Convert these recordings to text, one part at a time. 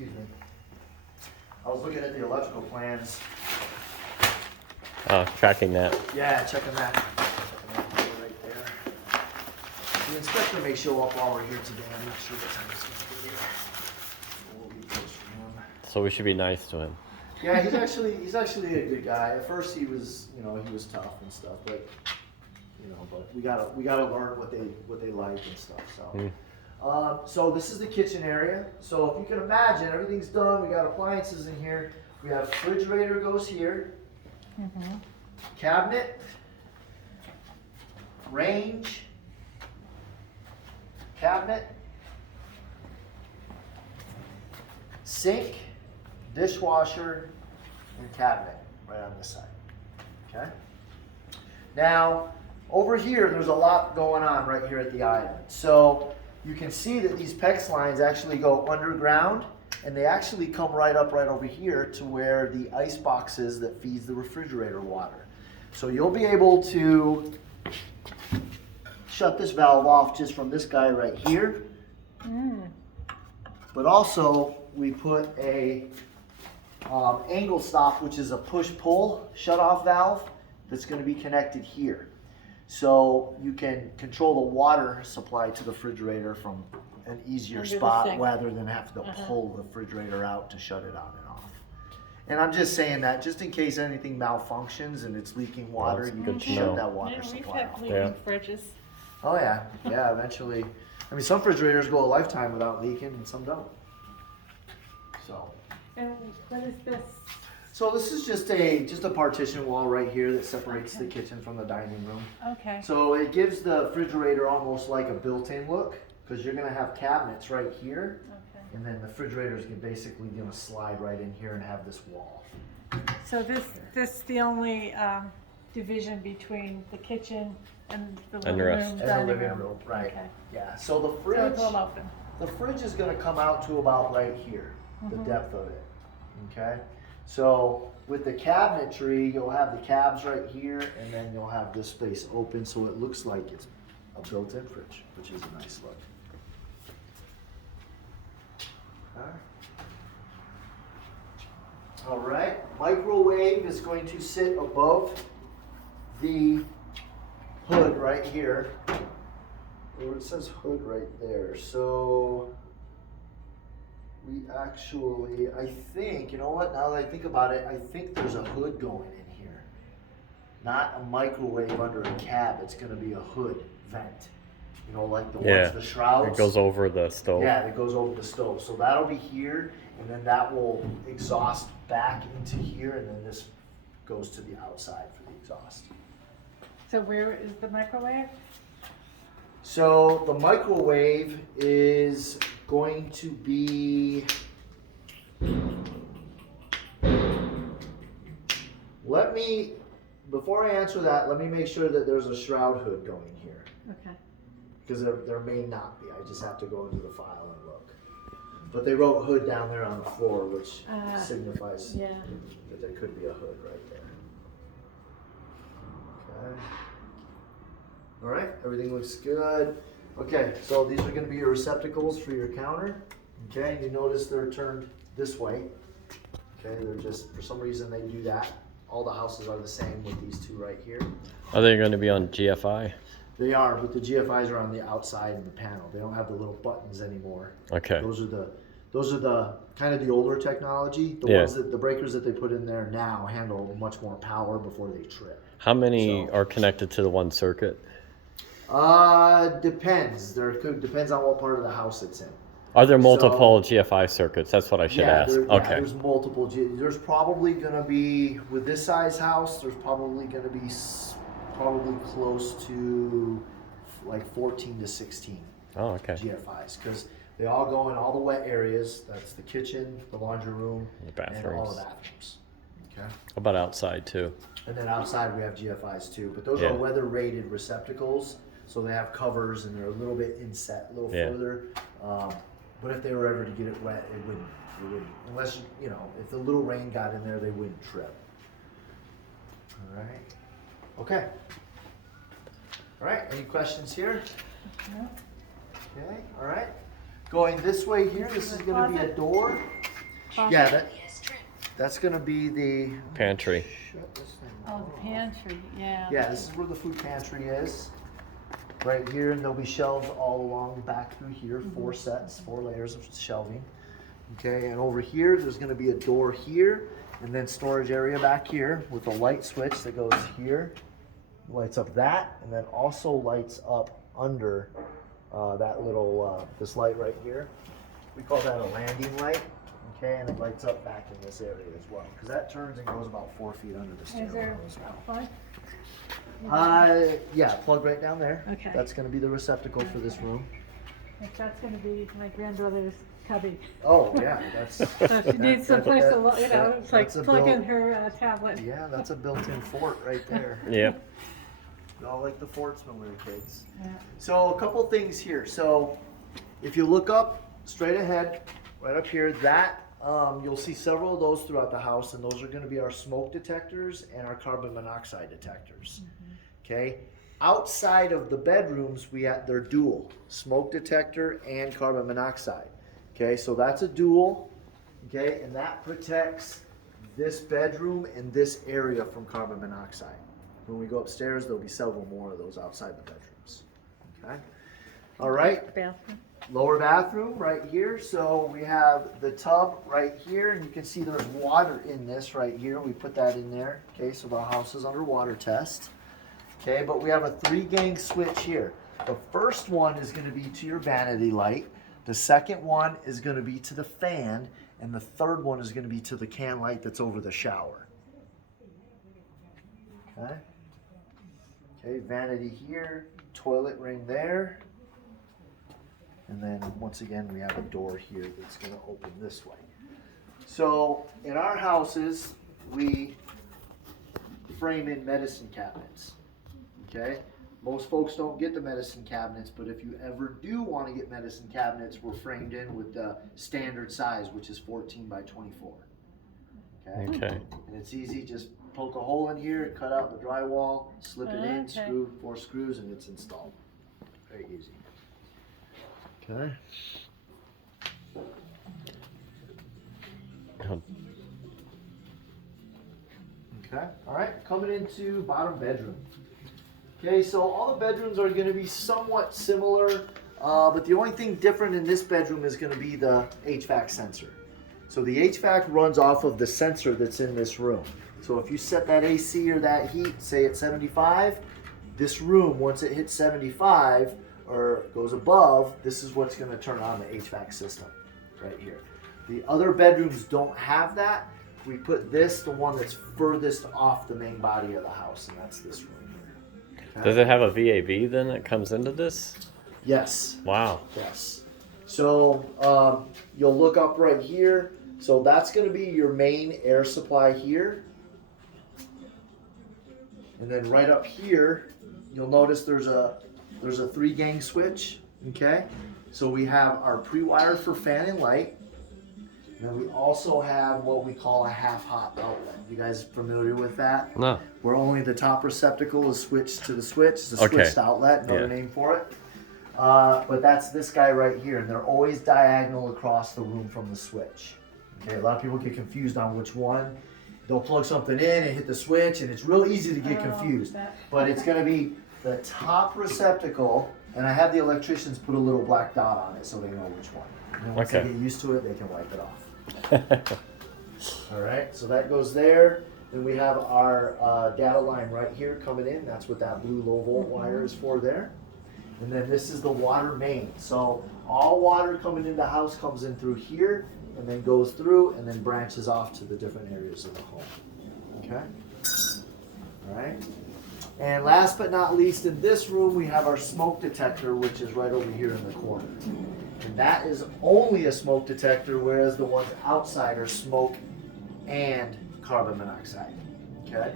Excuse me. I was looking at the electrical plans. Oh, tracking that. Yeah, checking that. Right there. The inspector may show up while we're here today. I'm not sure what time he's going to be here. We'll be close for him. So we should be nice to him. Yeah, he's actually a good guy. At first he was, he was tough and stuff, but but we gotta learn what they like and stuff. So. So this is the kitchen area. So if you can imagine, everything's done. We got appliances in here. We have refrigerator goes here. Mm-hmm. Cabinet, range, cabinet, sink, dishwasher, and cabinet right on this side. Okay? Now, over here, there's a lot going on right here at the island. So you can see that these PEX lines actually go underground, and they actually come right up right over here to where the ice box is that feeds the refrigerator water. So you'll be able to shut this valve off just from this guy right here. But also, we put a angle stop, which is a push-pull shut-off valve that's going to be connected here. So you can control the water supply to the refrigerator from an easier Under the spot sink. rather than have to pull the refrigerator out to shut it on and off. And I'm just saying that just in case anything malfunctions and it's leaking water, that's you good can to shut know. that water Yeah, we've supply had off. leaking Yeah. fridges. Oh yeah, yeah, eventually. I mean, some refrigerators go a lifetime without leaking and some don't. So. And what is this? So this is just a partition wall right here that separates the kitchen from the dining room. Okay. So it gives the refrigerator almost like a built-in look because you're gonna have cabinets right here, Okay. and then the refrigerator is basically gonna slide right in here and have this wall. So this the only division between the kitchen and the And living the room, rest. And the dining living room. room, right? Okay. Yeah. So the So fridge, it's all open. the fridge is gonna come out to about right here, the depth of it. Okay. So with the cabinetry, you'll have the cabs right here, and then you'll have this space open, so it looks like it's a built-in fridge, which is a nice look. All right, microwave is going to sit above the hood right here. Or it says hood right there. So we actually, I think, you know what, now that I think about it, I think there's a hood going in here. Not a microwave under a cab, it's gonna be a hood vent. You know, like the ones, the shrouds. It goes over the stove. Yeah, that goes over the stove. So that'll be here, and then that will exhaust back into here, and then this goes to the outside for the exhaust. So where is the microwave? So the microwave is going to be, before I answer that, let me make sure that there's a shroud hood going here. Okay. Because there may not be. I just have to go into the file and look. But they wrote hood down there on the floor, which signifies Yeah. that there could be a hood right there. Okay. All right, everything looks good. Okay, so these are going to be your receptacles for your counter. Okay, you notice they're turned this way. Okay, they're just, for some reason they do that. All the houses are the same with these two right here. Are they going to be on GFI? They are, but the GFIs are on the outside of the panel. They don't have the little buttons anymore. Okay. Those are the kind of the older technology. The ones that the breakers that they put in there now handle much more power before they trip. How many So- are connected to the one circuit? Depends. Depends on what part of the house it's in. Are there multiple GFI circuits? That's what I should ask. Yeah, Okay. there's multiple. There's probably gonna be, with this size house, there's probably gonna be probably close to like 14 to 16 Oh, okay. GFIs, because they all go in all the wet areas. That's the kitchen, the laundry room, The and all the bathrooms. bathrooms. Okay. How about outside too? And then outside we have GFIs too, but those Yeah. are weather rated receptacles, so they have covers and they're a little bit inset, a little Yeah. further. But if they were ever to get it wet, it wouldn't, unless, if the little rain got in there, they wouldn't trip. All right. Okay. All right, any questions here? No. Okay, all right. Going this way here, this is gonna be a Closet. door. closet? Yeah, that's gonna be the Pantry. Shut this thing Oh, off. the pantry, yeah. Yeah, this is where the food pantry is. Right here, and there'll be shelves all along the back through here, 4 sets, 4 layers of shelving. Okay, and over here, there's gonna be a door here, and then storage area back here with a light switch that goes here, lights up that, and then also lights up under that little, this light right here. We call that a landing light, okay, and it lights up back in this area as well, because that turns and goes about 4 feet under the Is stairwell there as well. a plug? Yeah, plug right down there. Okay. That's gonna be the receptacle for this room. If that's gonna be my granddaughter's cubby. Oh, yeah, that's. So if she needs someplace to, you know, it's like that's a plug in built- her tablet. Yeah, that's a built-in fort right there. Yep. All like the forts when we were kids. Yeah. So a couple things here. So if you look up straight ahead, right up here, that you'll see several of those throughout the house, and those are going to be our smoke detectors and our carbon monoxide detectors. Okay. Outside of the bedrooms, they're dual smoke detector and carbon monoxide. Okay, so that's a dual. Okay, and that protects this bedroom and this area from carbon monoxide. When we go upstairs, there'll be several more of those outside the bedrooms. Okay. All right. Bathroom. Lower bathroom right here. So we have the tub right here, and you can see there's water in this right here. We put that in there. Okay, so the house is under water test. Okay, but we have a 3-gang switch here. The first one is going to be to your vanity light. The second one is going to be to the fan, and the third one is going to be to the can light that's over the shower. Okay. Okay, vanity here, toilet ring there. And then once again, we have a door here that's going to open this way. So in our houses, we frame in medicine cabinets. Okay? Most folks don't get the medicine cabinets, but if you ever do want to get medicine cabinets, we're framed in with the standard size, which is 14 by 24. Okay? Okay. And it's easy, just poke a hole in here, cut out the drywall, slip it in, Okay. screw 4 screws, and it's installed. Very easy. Okay. Okay, all right, coming into bottom bedroom. Okay, so all the bedrooms are gonna be somewhat similar, but the only thing different in this bedroom is gonna be the HVAC sensor. So the HVAC runs off of the sensor that's in this room. So if you set that AC or that heat, say at 75, this room, once it hits 75 or goes above, this is what's gonna turn on the HVAC system right here. The other bedrooms don't have that. We put this, the one that's furthest off the main body of the house, and that's this room here. Okay? Does it have a VAV then that comes into this? Yes. Wow. Yes. So you'll look up right here. So that's going to be your main air supply here. And then right up here, you'll notice there's a 3-gang switch. Okay. So we have our pre-wire for fan and light. And then we also have what we call a half-hot outlet. You guys familiar with that? No. Where only the top receptacle is switched to the switch. It's a Okay. switched outlet, another Yeah. name for it. But that's this guy right here, and they're always diagonal across the room from the switch. Okay, a lot of people get confused on which one. They'll plug something in and hit the switch, and it's real easy to get confused. But it's going to be the top receptacle, and I have the electricians put a little black dot on it so they know which one. And then once Okay. they get used to it, they can wipe it off. All right, so that goes there. Then we have our data line right here coming in. That's what that blue low volt wire is for there. And then this is the water main. So all water coming into the house comes in through here and then goes through and then branches off to the different areas of the home. Okay? All right. And last but not least, in this room, we have our smoke detector, which is right over here in the corner. And that is only a smoke detector, whereas the ones outside are smoke and carbon monoxide. Okay?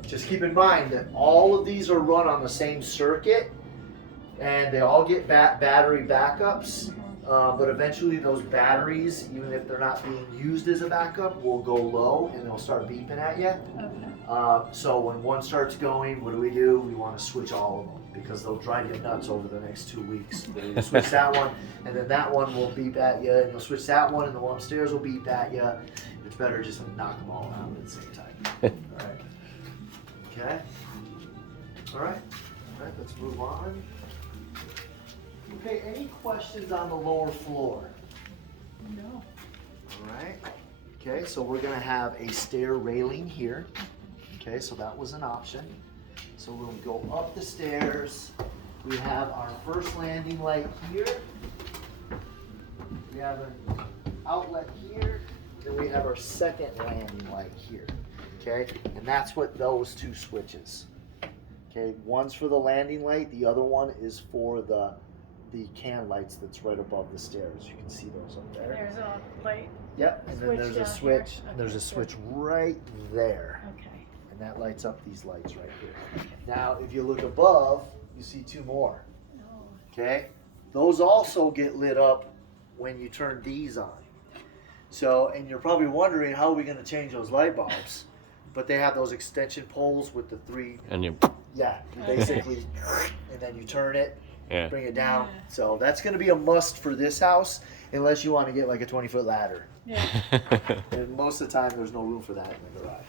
Just keep in mind that all of these are run on the same circuit, and they all get battery backups. But eventually those batteries, even if they're not being used as a backup, will go low and they'll start beeping at you. Okay. So when one starts going, what do? We want to switch all of them because they'll drive you nuts over the next 2 weeks. You switch that one, and then that one will beep at you, and you'll switch that one, and the one upstairs will beep at you. It's better just to knock them all out at the same time. All right. Okay. All right. All right. Let's move on. Okay. Any questions on the lower floor? No. All right. Okay. So we're gonna have a stair railing here. Okay. So that was an option. So we'll go up the stairs. We have our first landing light here. We have an outlet here. Then we have our second landing light here. Okay, and that's what those two switches. Okay, one's for the landing light. The other one is for the can lights that's right above the stairs. You can see those up there. There's a light. Yep, and then Switch there's a down switch. here. And there's a Okay, switch right there. Okay. And that lights up these lights right here. Now, if you look above, you see two more. No. Okay? Those also get lit up when you turn these on. So, and you're probably wondering how are we going to change those light bulbs? But they have those extension poles with the three, And you, yeah, basically, and then you turn it, yeah. bring it down. Yeah. So that's going to be a must for this house, unless you want to get like a 20-foot ladder. Yeah. And most of the time, there's no room for that in the garage.